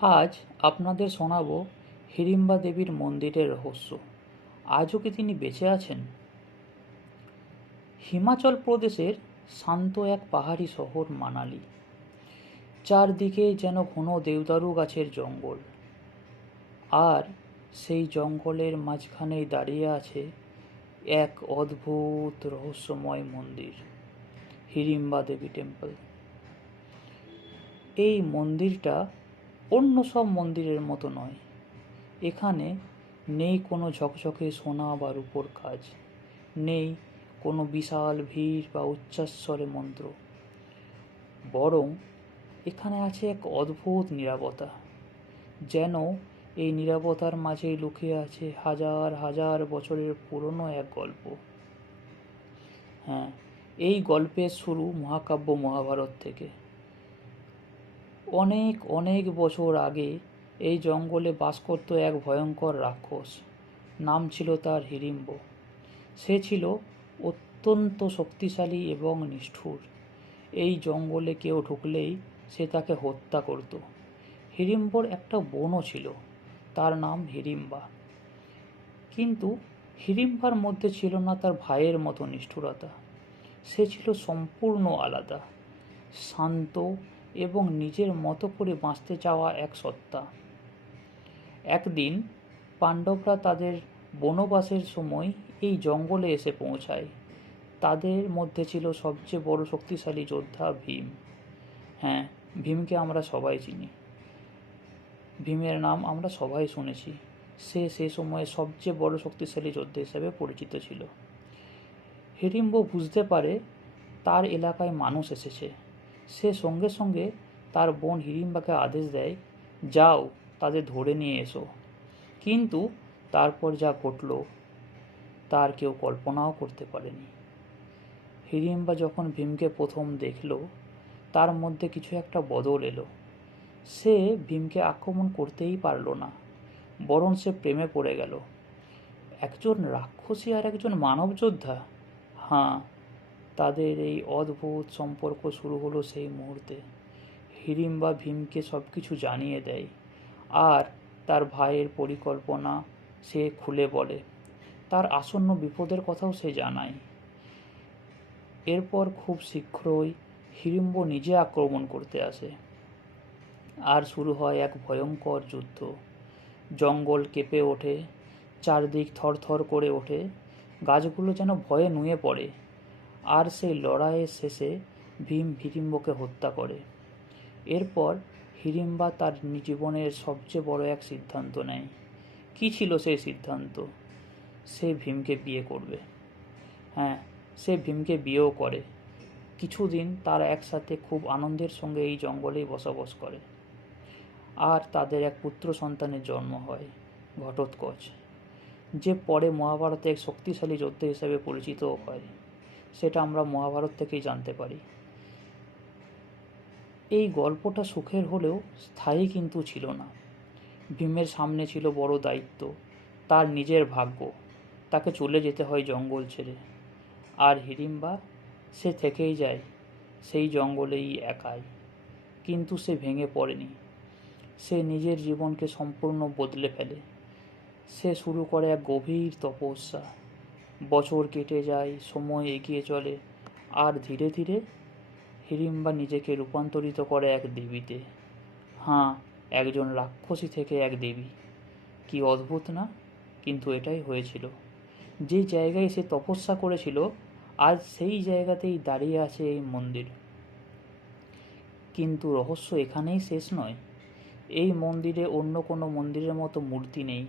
আজ আপনাদের শোনাব হিড়িম্বা দেবীর মন্দিরের রহস্য। আজও কি তিনি বেঁচে আছেন? হিমাচল প্রদেশের শান্ত এক পাহাড়ি শহর মানালি। চারদিকে যেন ঘন দেওদারু গাছের জঙ্গল, আর সেই জঙ্গলের মাঝখানেই দাঁড়িয়ে আছে এক অদ্ভুত রহস্যময় মন্দির, হিড়িম্বা দেবী টেম্পল। এই মন্দিরটা অন্য সব মন্দিরের মতো নয়। এখানে নেই কোনো ঝকঝকে সোনা বা রূপোর কাজ, নেই কোনো বিশাল ভিড় বা উচ্চস্বরে মন্ত্র। বরং এখানে আছে এক অদ্ভুত নীরবতা, যেন এই নীরবতার মাঝেই লুকিয়ে আছে হাজার হাজার বছরের পুরনো এক গল্প। হ্যাঁ, এই গল্পের শুরু মহাকাব্য মহাভারত থেকে। অনেক অনেক বছর আগে এই জঙ্গলে বাস করত এক ভয়ঙ্কর রাক্ষস। নাম ছিল তার হিড়িম্ব। সে ছিল অত্যন্ত শক্তিশালী এবং নিষ্ঠুর। এই জঙ্গলে কেউ ঢুকলেই সে তাকে হত্যা করত। হিড়িম্বর একটা বোনও ছিল, তার নাম হিড়িম্বা। কিন্তু হিড়িম্বার মধ্যে ছিল না তার ভাইয়ের মতো নিষ্ঠুরতা। সে ছিল সম্পূর্ণ আলাদা, শান্ত এবং নিজের মতো করে বাঁচতে চাওয়া এক সত্তা। একদিন পাণ্ডবরা তাদের বনবাসের সময় এই জঙ্গলে এসে পৌঁছায়। তাদের মধ্যে ছিল সবচেয়ে বড় শক্তিশালী যোদ্ধা ভীম। হ্যাঁ, ভীমকে আমরা সবাই চিনি, ভীমের নাম আমরা সবাই শুনেছি। সে সেই সময়ে সবচেয়ে বড় শক্তিশালী যোদ্ধা হিসেবে পরিচিত ছিল। হিড়িম্ব বুঝতে পারে তার এলাকায় মানুষ এসেছে। সে সঙ্গে সঙ্গে তার বোন হিড়িম্বাকে আদেশ দেয়, যাও তাদের ধরে নিয়ে এসো। কিন্তু তারপর যা ঘটল তার কেউ কল্পনাও করতে পারেনি। হিড়িম্বা যখন ভীমকে প্রথম দেখল, তার মধ্যে কিছু একটা বদল এলো। সে ভীমকে আক্রমণ করতেই পারল না, বরং সে প্রেমে পড়ে গেল। একজন রাক্ষসী আর একজন মানব যোদ্ধা। হ্যাঁ, তাদের এই অদ্ভুত সম্পর্ক শুরু হলো সেই মুহূর্তে। হিড়িম্বা ভীমকে সব কিছু জানিয়ে দেয়, আর তার ভাইয়ের পরিকল্পনা সে খুলে বলে। তার আসন্ন বিপদের কথাও সে জানায়। এরপর খুব শীঘ্রই হিড়িম্ব নিজে আক্রমণ করতে আসে, আর শুরু হয় এক ভয়ঙ্কর যুদ্ধ। জঙ্গল কেঁপে ওঠে, চারদিক থরথর করে ওঠে, গাছগুলো যেন ভয়ে নুয়ে পড়ে। আর সেই লড়াইয়ের শেষে ভীম হিড়িম্বকে হত্যা করে। এরপর হিড়িম্বা তার জীবনের সবচেয়ে বড় এক সিদ্ধান্ত নেয়। কী ছিল সেই সিদ্ধান্ত? সে ভীমকে বিয়ে করবে। হ্যাঁ, সে ভীমকে বিয়েও করে। কিছুদিন তারা একসাথে খুব আনন্দের সঙ্গে এই জঙ্গলেই বসবাস করে, আর তাদের এক পুত্র সন্তানের জন্ম হয়, ঘটোৎকচ, যে পরে মহাভারতে এক শক্তিশালী যোদ্ধা হিসেবে পরিচিতও হয়। সেটা আমরা মহাভারত থেকেই জানতে পারি। এই গল্পটা সুখের হলেও স্থায়ী কিন্তু ছিল না। ভীমের সামনে ছিল বড় দায়িত্ব, তার নিজের ভাগ্য। তাকে চলে যেতে হয় জঙ্গল ছেড়ে। আর হিড়িম্বা, সে থেকেই যায় সেই জঙ্গলেই একাই। কিন্তু সে ভেঙে পড়েনি। সে নিজের জীবনকে সম্পূর্ণ বদলে ফেলে। সে শুরু করে এক গভীর তপস্যা। বছর কেটে যায়, সময় এগিয়ে চলে, আর ধীরে ধীরে হিড়িম্বা নিজেকে রূপান্তরিত করে এক দেবীতে। হ্যাঁ, একজন রাক্ষসী থেকে এক দেবী। কি অদ্ভুত না? কিন্তু এটাই হয়েছিল। যে জায়গায় সে তপস্যা করেছিল, আজ সেই জায়গাতেই দাঁড়িয়ে আছে এই মন্দির। কিন্তু রহস্য এখানেই শেষ নয়। এই মন্দিরে অন্য কোনো মন্দিরের মতো মূর্তি নেই।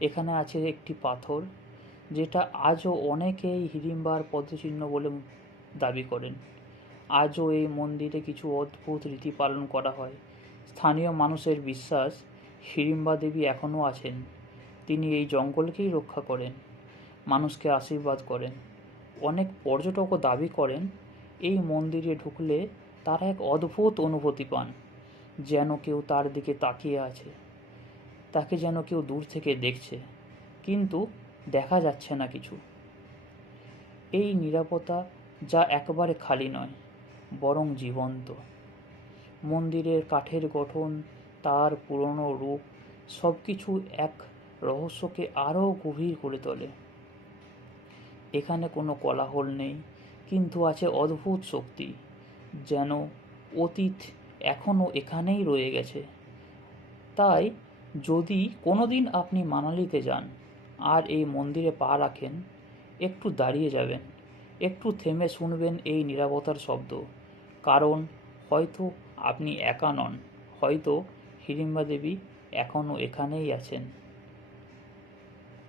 এখানে আছে একটি পাথর, যেটা আজও অনেকেই হিড়িম্বার পদচিহ্ন বলে দাবি করেন। আজও এই মন্দিরে কিছু অদ্ভুত রীতি পালন করা হয়। স্থানীয় মানুষের বিশ্বাস, হিড়িম্বা দেবী এখনও আছেন। তিনি এই জঙ্গলকেই রক্ষা করেন, মানুষকে আশীর্বাদ করেন। অনেক পর্যটকও দাবি করেন এই মন্দিরে ঢুকলে তারা এক অদ্ভুত অনুভূতি পান, যেন কেউ তার দিকে তাকিয়ে আছে, তাকে যেন কেউ দূর থেকে দেখছে, কিন্তু দেখা যাচ্ছে না কিছু। এই নীরবতা, যা একেবারে খালি নয়, বরং জীবন্ত। মন্দিরের কাঠের গঠন, তার পুরনো রূপ সব কিছু এক রহস্যকে আরও গভীর করে তোলে। এখানে কোনো কোলাহল নেই, কিন্তু আছে অদ্ভুত শক্তি, যেন অতীত এখনও এখানেই রয়ে গেছে। তাই যদি কোনোদিন আপনি মানালিতে যান আর এই মন্দিরে পা রাখেন, একটু দাঁড়িয়ে যাবেন, একটু থেমে শুনবেন এই নীরবতার শব্দ, কারণ হয়তো আপনি একা নন, হয়তো হিড়িম্বা দেবী এখনও এখানেই আছেন।